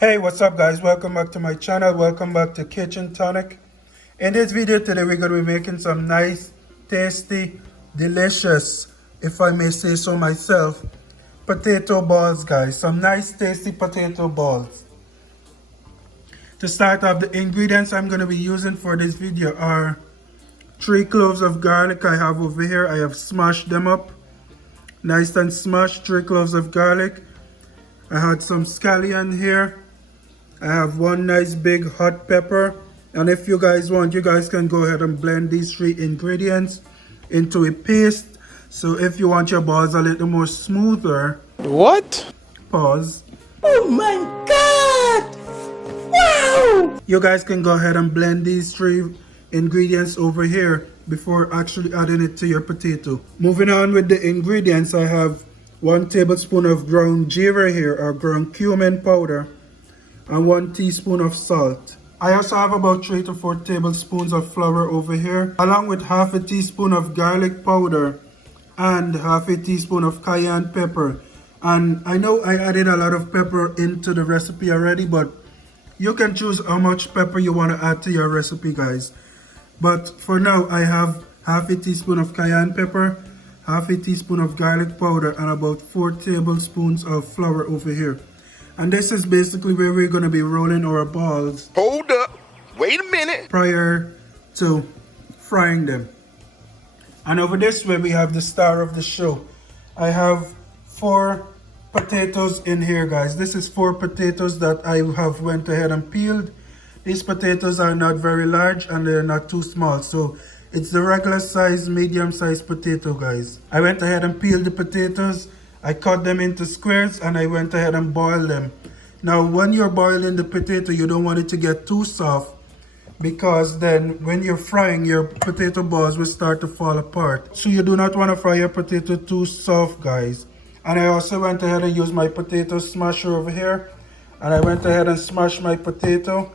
Hey, what's up guys? Welcome back to my channel. Welcome back to KchinTonic. In this video today we're going to be making some nice, tasty, delicious, if I may say so myself, potato balls guys. Some nice tasty potato balls. To start off, the ingredients I'm going to be using for this video are 3 cloves of garlic I have over here. I have smashed them up. Nice and smashed, 3 cloves of garlic. I had some scallion here. I have 1 nice big hot pepper, and if you guys want, you guys can go ahead and blend these 3 ingredients into a paste. So if you want your balls a little more smoother, What? pause, Oh my god! Wow! you guys can go ahead and blend these 3 ingredients over here before actually adding it to your potato. Moving on with the ingredients, I have 1 tablespoon of ground jeera here, or ground cumin powder, and 1 teaspoon of salt. I also have about 3 to 4 tablespoons of flour over here, along with half a teaspoon of garlic powder and half a teaspoon of cayenne pepper. And I know I added a lot of pepper into the recipe already, but you can choose how much pepper you want to add to your recipe guys. But for now I have half a teaspoon of cayenne pepper, half a teaspoon of garlic powder, and about 4 tablespoons of flour over here. And this is basically where we're going to be rolling our balls. Hold up. Wait a minute. Prior to frying them. And over this way we have the star of the show. I have 4 potatoes in here guys. This is 4 potatoes that I have went ahead and peeled. These potatoes are not very large and they're not too small. So it's the regular size, medium size potato guys. I went ahead and peeled the potatoes. I cut them into squares and I went ahead and boiled them. Now when you're boiling the potato, you don't want it to get too soft, because then when you're frying, your potato balls will start to fall apart. So you do not want to fry your potato too soft guys. And I also went ahead and used my potato smasher over here, and I went ahead and smashed my potato,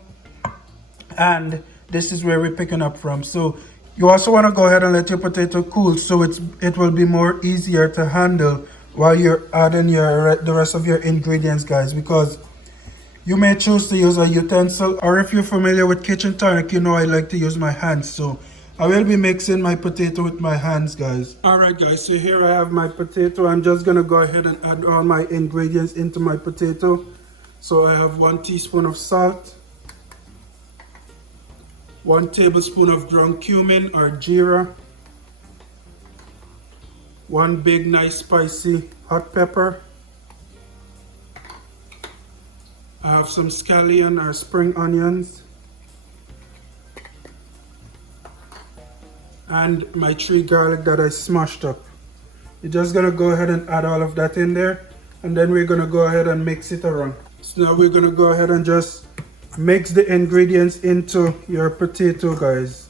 and this is where we're picking up from. So you also want to go ahead and let your potato cool, so it will be more easier to handle while you're adding the rest of your ingredients guys, because you may choose to use a utensil, or if you're familiar with KchinTonic, you know I like to use my hands. So I will be mixing my potato with my hands guys. Alright guys, so here I have my potato. I'm just gonna go ahead and add all my ingredients into my potato. So I have 1 teaspoon of salt, 1 tablespoon of ground cumin or jeera, 1 big nice spicy hot pepper. I have some scallion or spring onions, and my 3 garlic that I smashed up. You're just gonna go ahead and add all of that in there, and then we're gonna go ahead and mix it around. So now we're gonna go ahead and just mix the ingredients into your potato guys.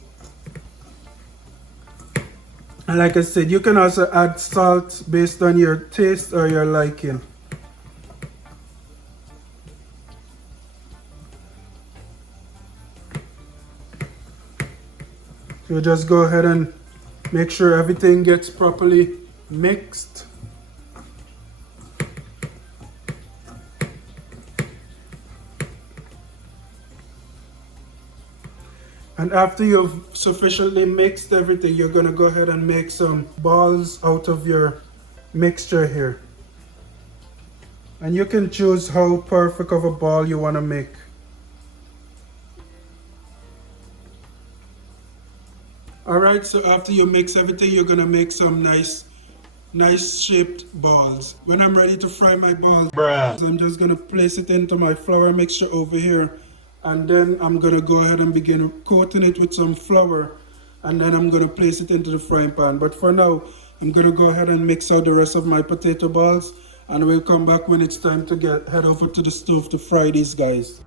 And like I said, you can also add salt based on your taste or your liking. So just go ahead and make sure everything gets properly mixed. And after you've sufficiently mixed everything, you're going to go ahead and make some balls out of your mixture here. And you can choose how perfect of a ball you want to make. Alright, so after you mix everything, you're going to make some nice shaped balls. When I'm ready to fry my balls, I'm just going to place it into my flour mixture over here. And then I'm going to go ahead and begin coating it with some flour, and then I'm going to place it into the frying pan. But for now, I'm going to go ahead and mix out the rest of my potato balls, and we'll come back when it's time to head over to the stove to fry these guys.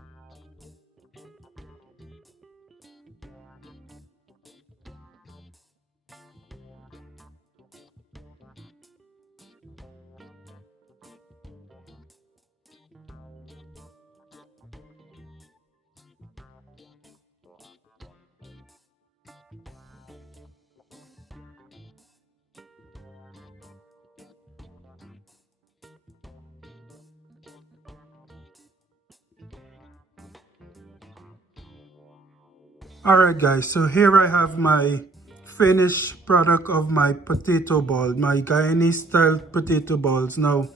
Alright guys, so here I have my finished product of my potato ball, my Guyanese style potato balls. Now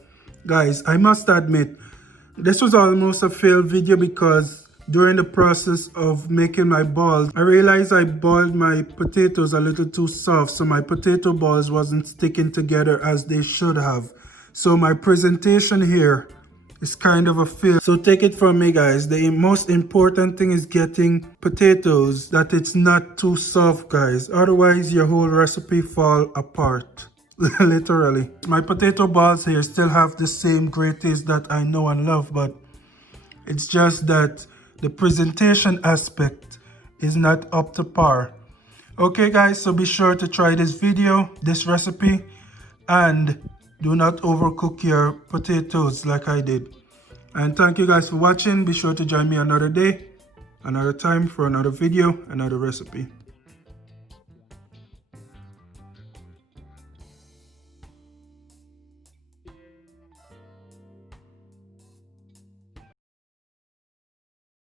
guys, I must admit, this was almost a failed video because during the process of making my balls, I realized I boiled my potatoes a little too soft, so my potato balls wasn't sticking together as they should have. So my presentation here is kind of a fail. So take it from me guys, the most important thing is getting potatoes that it's not too soft guys, otherwise your whole recipe fall apart. Literally. My potato balls here still have the same great taste that I know and love, but it's just that the presentation aspect is not up to par. Okay guys, so be sure to try this recipe, and do not overcook your potatoes like I did. And thank you guys for watching. Be sure to join me another day, another time for another video, another recipe.